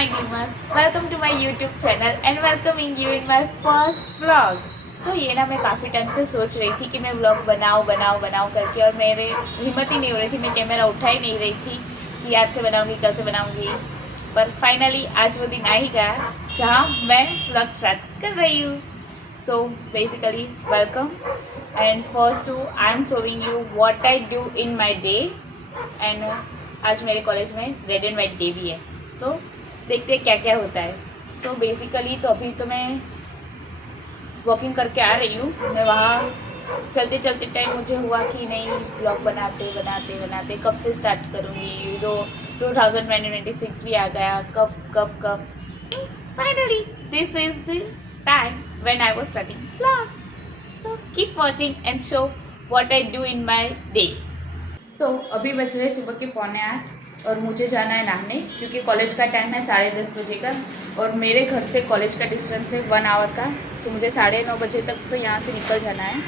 my gamers, welcome to my YouTube channel and welcoming you in my first vlog. So ये ना मैं काफ़ी time से सोच रही थी कि मैं व्लॉग बनाऊँ करके, और मेरे हिम्मत ही नहीं हो रही थी, मैं कैमरा उठा ही नहीं रही थी कि आज से बनाऊँगी कल से बनाऊँगी, पर फाइनली आज वो दिन आ ही गया जहाँ मैं व्लॉग स्टार्ट कर रही हूँ. So basically welcome, and first to I am showing you what I do in my day. And आज मेरे कॉलेज में रेड एंड वाइट डे भी है. सो देखते हैं क्या क्या होता है. सो बेसिकली तो अभी तो मैं वॉकिंग करके आ रही हूँ. मैं वहाँ चलते चलते टाइम मुझे हुआ कि नहीं, ब्लॉग बनाते बनाते बनाते कब से स्टार्ट करूँगी. तो 2026 भी आ गया. कब कब कब. So finally this is the time when I was starting blog. So keep watching and show what I do in my day. So अभी बज रहे सुबह के 7:45 और मुझे जाना है नहाने, क्योंकि कॉलेज का टाइम है 10:30 बजे का, और मेरे घर से कॉलेज का डिस्टेंस है 1 आवर का. तो मुझे 9:30 बजे तक तो यहाँ से निकल जाना है.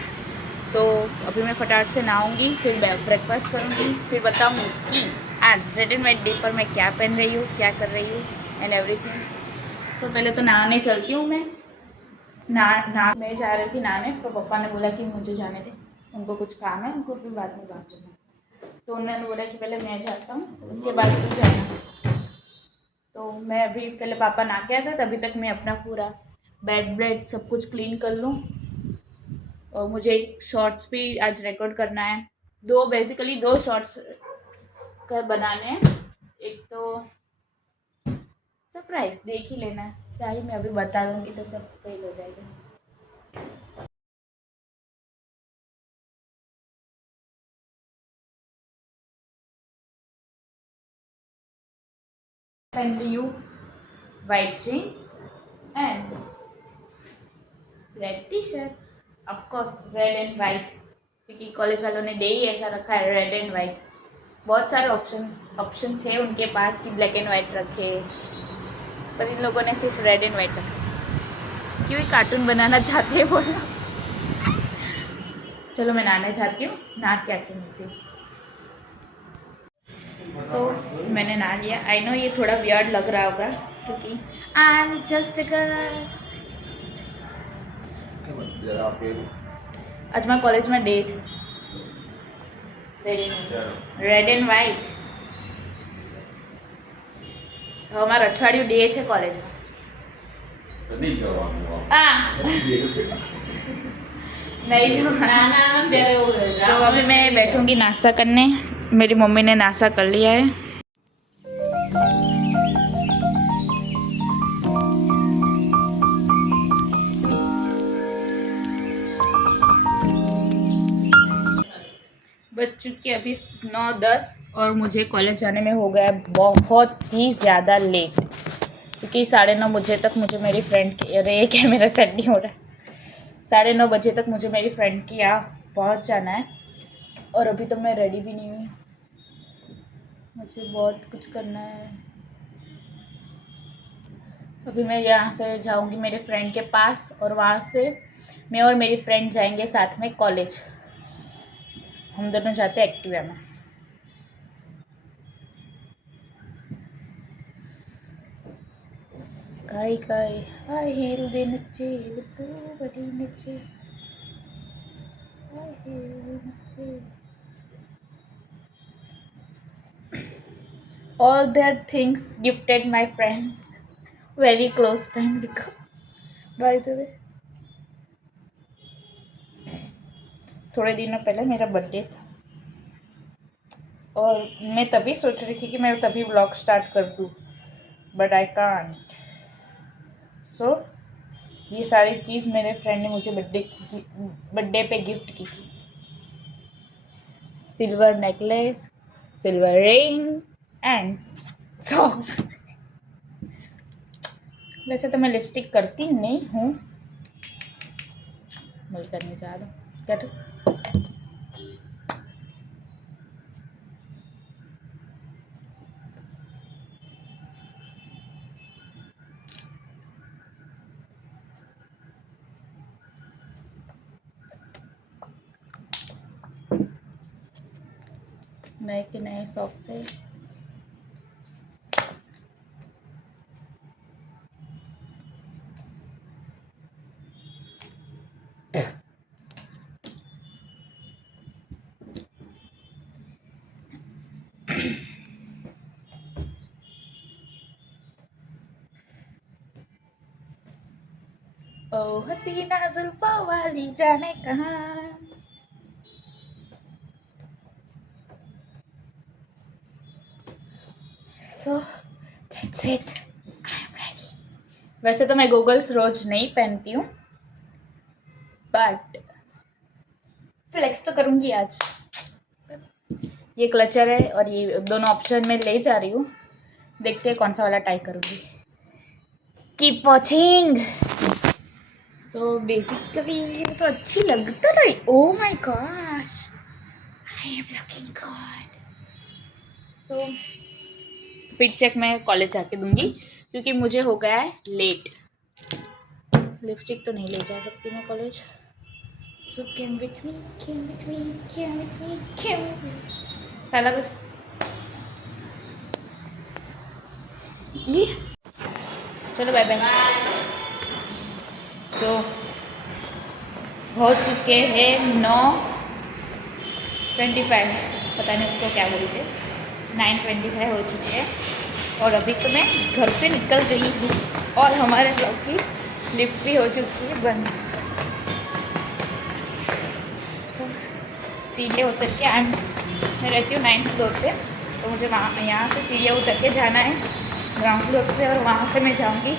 तो अभी मैं फटाफट से नहाऊंगी, फिर ब्रेकफास्ट करूँगी, फिर बताऊँगी कि आज रेड एंड वाइट डे पर मैं क्या पहन रही हूँ, क्या कर रही हूँ एंड एवरीथिंग. सो पहले तो नहाने चलती हूँ. मैं मैं जा रही थी नहाने, तो पापा ने बोला कि मुझे जाने दे, उनको कुछ काम है, उनको फिर बाद में बात करना. तो उन्होंने बोला कि पहले मैं जाता हूँ, उसके बाद तू जाना. तो मैं अभी पहले पापा नहा के आए थे, तभी तक मैं अपना पूरा बेड सब कुछ क्लीन कर लूँ. और मुझे शॉर्ट्स भी आज रिकॉर्ड करना है. बेसिकली दो शॉर्ट्स कर बनाने हैं. एक तो सरप्राइज देख ही लेना है, क्या ही मैं अभी बता दूँगी तो सब फेल हो जाएगा. पहन रही हूँ white jeans and red T shirt. Of course red and white, क्योंकि कॉलेज वालों ने डे ही ऐसा रखा है, रेड एंड वाइट. बहुत सारे ऑप्शन थे उनके पास कि ब्लैक एंड वाइट रखे, पर इन लोगों ने सिर्फ रेड एंड वाइट रखा. क्यों कार्टून बनाना चाहते हैं बोला. चलो मैं नहाने जाती हूँ, नहा के आके मिलती हूँ. सो मैंने नहा लिया. आई नो ये थोड़ा वियर्ड लग रहा होगा, क्योंकि I am just a girl. आज मैं कॉलेज में डे थी રેડ એન્ડ વ્હાઈટ. અમારું અઠવાડિયું ડે છે કોલેજમાં. नहीं तो अभी मैं बैठूंगी नाश्ता करने. मेरी मम्मी ने नाश्ता कर लिया है. बज चुकी है अभी 9:10 और मुझे कॉलेज जाने में हो गया बहुत ही ज़्यादा लेट, क्योंकि 9:30 बजे तक मुझे मेरी फ्रेंड की, अरे क्या मेरा सेट नहीं हो रहा है, 9:30 बजे तक मुझे मेरी फ्रेंड के यहाँ पहुँच जाना है. और अभी तो मैं रेडी भी नहीं हुई. मुझे बहुत कुछ करना है. अभी मैं यहाँ से जाऊँगी मेरे फ्रेंड के पास, और वहाँ से मैं और मेरी फ्रेंड जाएंगे साथ में कॉलेज. हम दोनों जाते हैं एक्टिवा में. काई काई हाई हील दे नचे तू बड़ी नचे, हाई हील नचे. All that things gifted my friend, very close friend, because by the way थोड़े दिनों पहले मेरा बर्थडे था, और मैं तभी सोच रही थी कि मैं तभी व्लॉग स्टार्ट कर दूँ, बट आई कांट. सो ये सारी चीज़ मेरे फ्रेंड ने मुझे बर्थडे पे गिफ्ट की थी. Silver necklace, silver ring and socks. वैसे तो मैं लिपस्टिक करती नहीं हूँ, मैं करने जा रहा हूँ. क्या तो नए के नए सॉक्स है. ओ हसीना जुल्फों वाली जाने कहाँ। So that's it, I am ready. वैसे तो मैं गॉगल्स रोज नहीं पहनती हूँ, बट फ्लेक्स तो करूँगी आज। ये क्लचर है और ये दोनों ऑप्शन में ले जा रही हूँ, देखते हैं कौन सा वाला ट्राई करूँगी। Keep watching. सो बेसिकली तो अच्छी लगता रही। Oh my gosh, I am looking good. So fit check मैं कॉलेज जाके दूंगी क्योंकि मुझे हो गया है लेट। लिपस्टिक तो नहीं ले जा सकती मैं college. So came with me, came with me, came with me, came with me. सारा कुछ ये चलो बाय बाय। सो हो चुके हैं 9:25, पता नहीं उसको क्या बोलते, 9:25 हो चुके हैं और अभी तो मैं घर से निकल रही हूँ और हमारे ब्लॉग की लिफ्ट भी हो चुकी है बंद। सीढ़ियाँ उतर के मैं रहती हूँ 9th फ्लोर पे, तो मुझे वहाँ यहाँ से सीढ़ियाँ उतर के जाना है ग्राउंड फ्लोर से और वहाँ से मैं जाऊँगी।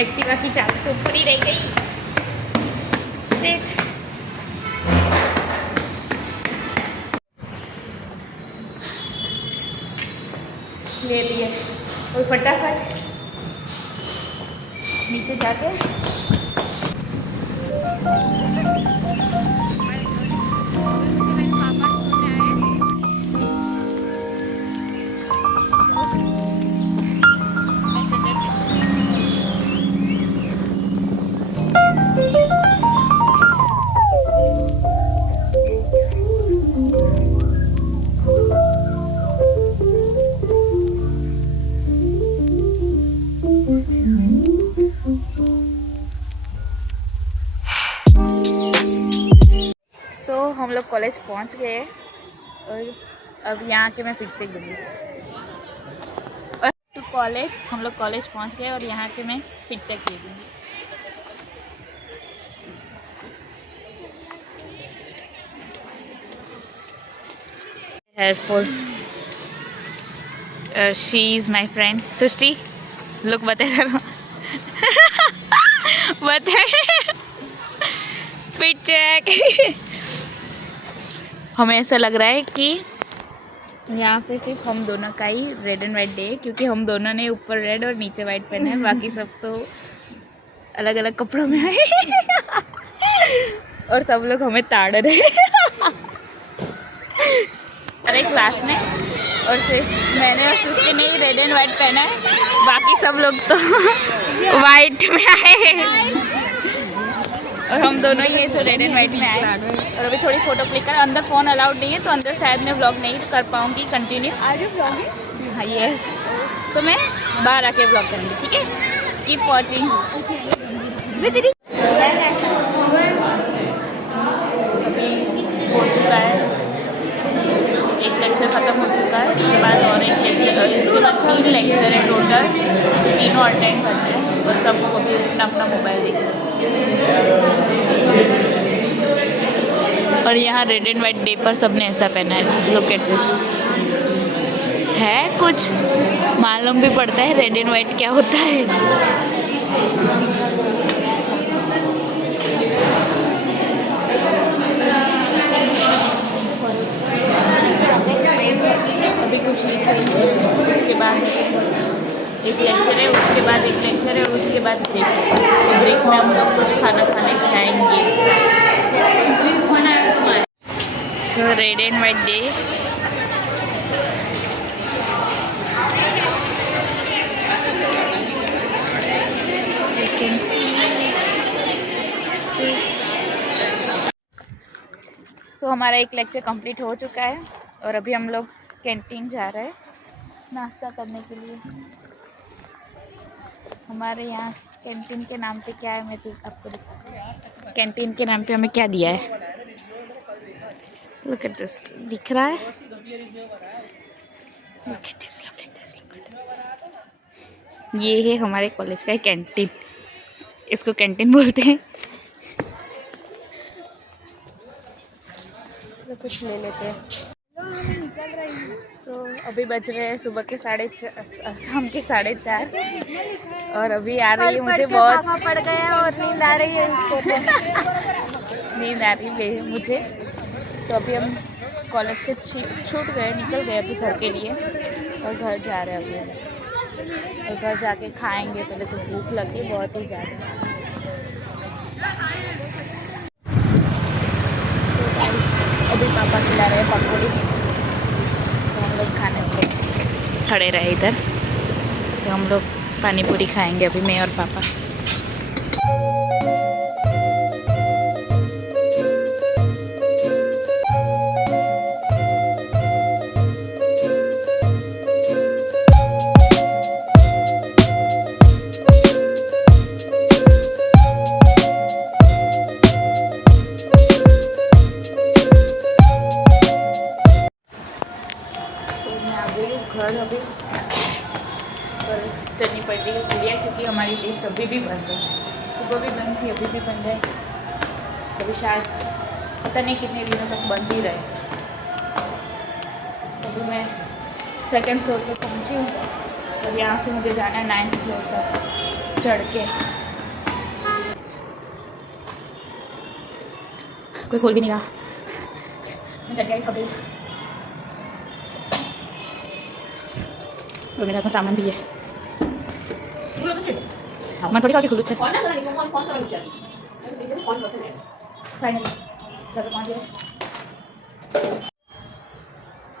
एक्टिवा की चाबी तो ऊपर ही रह गई। ले लिए और फटाफट नीचे जाके हम लोग कॉलेज पहुंच गए और अब यहाँ के मैं फिर चेक दूँगी। तो कॉलेज हम लोग कॉलेज पहुंच गए और यहाँ के मैं फिर चेक दे दूँगी। Hairfall, she is my friend Srishti. Look बता करो बता फिर चेक। हमें ऐसा लग रहा है कि यहाँ पे सिर्फ हम दोनों का ही रेड एंड वाइट डे है, क्योंकि हम दोनों ने ऊपर रेड और नीचे वाइट पहना है, बाकी सब तो अलग अलग कपड़ों में आए और सब लोग हमें ताड़ रहे अरे क्लास में, और सिर्फ मैंने और सृष्टि ने ही रेड एंड वाइट पहना है, बाकी सब लोग तो वाइट में आए और हम दोनों ही जो रेड एंड वाइट में आए। और अभी थोड़ी फोटो क्लिक कर, अंदर फ़ोन अलाउड नहीं है तो अंदर शायद मैं व्लॉग नहीं कर पाऊँगी कंटिन्यू। हाँ यस, तो मैं बाहर आके व्लॉग करूँगी, ठीक है। Keep watching. हो चुका है, एक लेक्चर ख़त्म हो चुका है, उसके बाद और एक लेक्चर, इसके बाद 3 लेक्चर है टोटल, तीनों अटेंड करते हैं और सबको अभी अपना अपना मोबाइल देखना। और यहाँ रेड एंड वाइट डे पर सबने ऐसा पहना है। लुक एट दिस, है कुछ मालूम भी पड़ता है रेड एंड वाइट क्या होता है। अभी कुछ नहीं करेंगे, उसके बाद एक लेक्चर है, उसके बाद एक लेक्चर है और उसके बाद ब्रेक। तो ब्रेक में हम लोग कुछ खाना खाने जाएंगे। सो रेड एंड वाइट डे, सो हमारा एक लेक्चर कंप्लीट हो चुका है और अभी हम लोग कैंटीन जा रहे हैं नाश्ता करने के लिए। हमारे यहाँ कैंटीन के नाम पे क्या है मैं तो आपको दिखाती हूँ। कैंटीन के नाम पे हमें क्या दिया है, लुक एट दिस, दिख रहा है? Look at this, look at this, look at this. ये है हमारे कॉलेज का कैंटीन, इसको कैंटीन बोलते हैं। तो कुछ ले लेते हैं। अभी बज रहे हैं सुबह के शाम के 4:30 और अभी आ रही है मुझे बहुत पड़ गया और नींद आ रही है इसको नींद आ रही है मुझे। तो अभी हम कॉलेज से छूट गए, निकल गए अभी घर के लिए और घर जा रहे हैं अभी। और घर जाके खाएंगे, पहले तो भूख लगी बहुत ही ज़्यादा। अभी पापा खिला रहे हैं पकौड़ी, तो हम लोग खाने को खड़े रहे इधर। तो हम लोग पानी पूरी खाएंगे अभी, मैं और पापा। घर अभी पर चलनी पड़ रही है सीढ़ियाँ, क्योंकि हमारी लिफ्ट अभी भी बंद है। सुबह भी बंद थी, अभी भी बंद है। अभी शायद पता नहीं कितने दिनों तक बंद ही रहे। अभी मैं 2nd फ्लोर पे पहुंची हूँ और यहाँ से मुझे जाना है 9th फ्लोर तक चढ़ के। कोई खोल भी नहीं रहा, मैं चढ़ गई, थक गई। और मेरे हाथ में सामान भी है, मैं थोड़ी खाके खुलूँ। फाइनली घर पहुँच गए।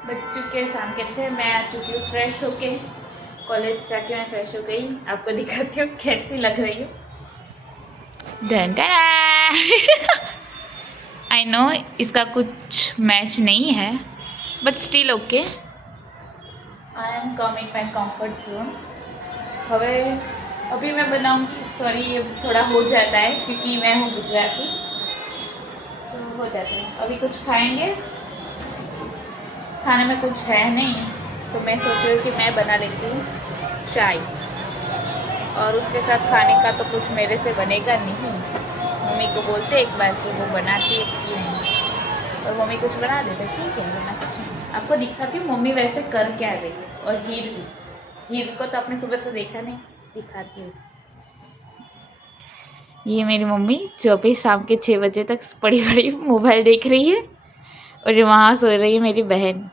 बज चुके शाम के 6, मैं आ चुकी हूँ फ्रेश होके। कॉलेज जाके मैं फ्रेश हो गई, आपको दिखाती हूँ कैसी लग रही हूँ। आई नो इसका कुछ मैच नहीं है, but still okay. I am coming my comfort zone. हवे अभी मैं बनाऊंगी, सॉरी ये थोड़ा हो जाता है क्योंकि मैं हूँ गुजराती, तो हो जाता है। अभी कुछ खाएंगे, खाने में कुछ है नहीं, तो मैं सोच रही हूँ कि मैं बना लेती हूँ चाय, और उसके साथ खाने का तो कुछ मेरे से बनेगा नहीं। मम्मी को बोलते एक बार कि वो बनाती है कि नहीं, और मम्मी कुछ बना देते, ठीक है बना कुछ नहीं। आपको दिखाती हूँ मम्मी वैसे कर क्या रही है। और हीर को तो आपने सुबह से देखा नहीं, दिखाती हूँ। ये मेरी मम्मी जो अभी शाम के 6 बजे तक पड़ी पड़ी मोबाइल देख रही है, और वहाँ सो रही है मेरी बहन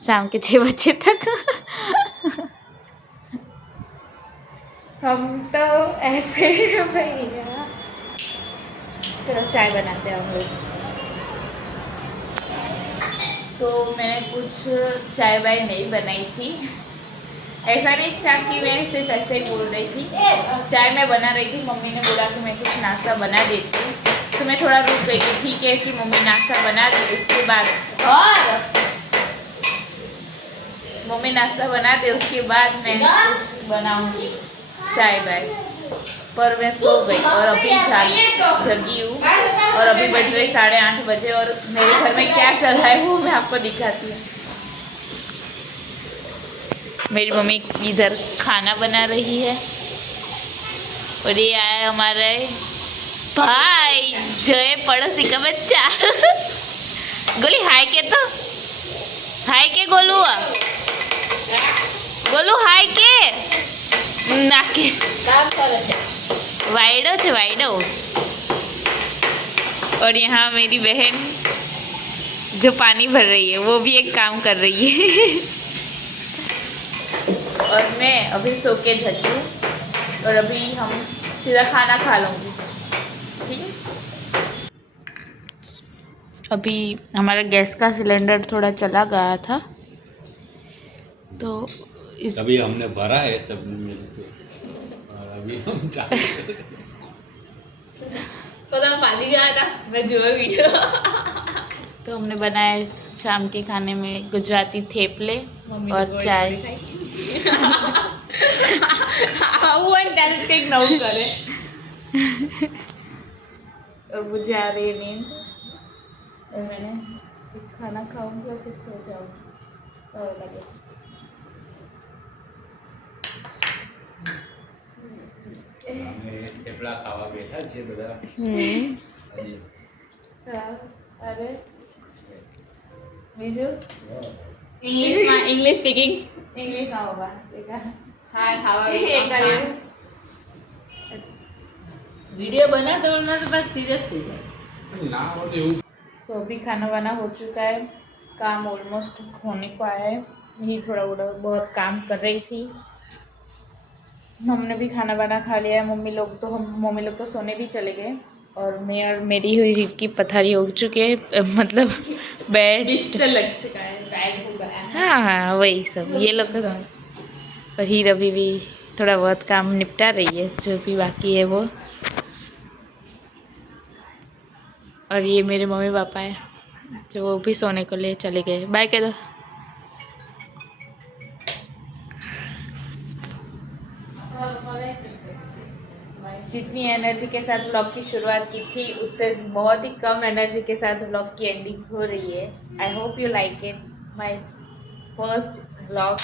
शाम के 6 बजे तक। हम तो ऐसे भैया। चलो चाय बनाते हैं हम लोग। तो मैंने कुछ चाय वाय नहीं बनाई थी, ऐसा नहीं था कि मैं सिर्फ ऐसे ही बोल रही थी। चाय मैं बना रही थी, मम्मी ने बोला कि मैं कुछ नाश्ता बना देती हूँ, तो मैं थोड़ा रुक गई थी। ठीक है कि मम्मी नाश्ता बना दी, उसके बाद मम्मी नाश्ता बना दे उसके बाद मैं कुछ बनाऊंगी चाय बाय। पर मैं सो गई और अभी जगी हूँ, और अभी बज रही 8:30 बजे, और मेरे घर में क्या चल रहा है वो मैं आपको दिखाती हूँ। मेरी मम्मी इधर खाना बना रही है, और ये आया हमारा भाई जो है पड़ोसी का बच्चा। गोली हाय के, तो हाय के गोलू, गोलू हाय के नाके वाइडो छे वाइडो। और यहाँ मेरी बहन जो पानी भर रही है वो भी एक काम कर रही है। और मैं अभी सो के जगी हूँ, और अभी हम सीधा खाना खा लूँगी, ठीक है। अभी हमारा गैस का सिलेंडर थोड़ा चला गया था, तो अभी हमने भरा है सब मिलके, और अभी हम पाली गया था मैं जो वीडियो। तो हमने बनाए शाम के खाने में गुजराती थेपले और चाय। और मुझे आ रही है नींद, और मैंने खाना खाऊंगी और फिर सो जाऊंगी। और लगे થેપલા ખાવા બેઠા છે બધા હજી. અરે બીજું इंग्लिश स्पीकिंग ઇંગ્લિશમાં બાબા हाँ खावा એ કર્યું वीडियो बना तो ना तो बस सीरियस थी ના હોય તો એવું सो अभी खाना वाना हो चुका है, काम ऑलमोस्ट होने को आया है, यही थोड़ा बहुत काम कर रही थी। हमने भी खाना वाना खा लिया है, मम्मी लोग तो सोने भी चले गए और मैं और मेरी हुई रीत की पथारी हो चुकी है, मतलब बेड बिस्तर लग चुका है बैड हो गया है हाँ हाँ वही सब ये लोग का समझ। और हीर अभी भी थोड़ा बहुत काम निपटा रही है, जो भी बाकी है वो। और ये मेरे मम्मी पापा है जो वो भी सोने को लिए चले गए। बाय कह दो। जितनी एनर्जी के साथ व्लॉग की शुरुआत की थी उससे बहुत ही कम एनर्जी के साथ व्लॉग की एंडिंग हो रही है। I hope you like it my first vlog,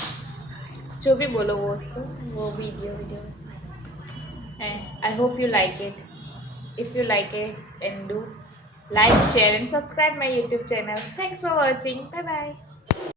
जो भी बोलो वो उसको वो video I hope you like it. If you like it and do like, share and subscribe my YouTube channel. Thanks for watching. Bye bye.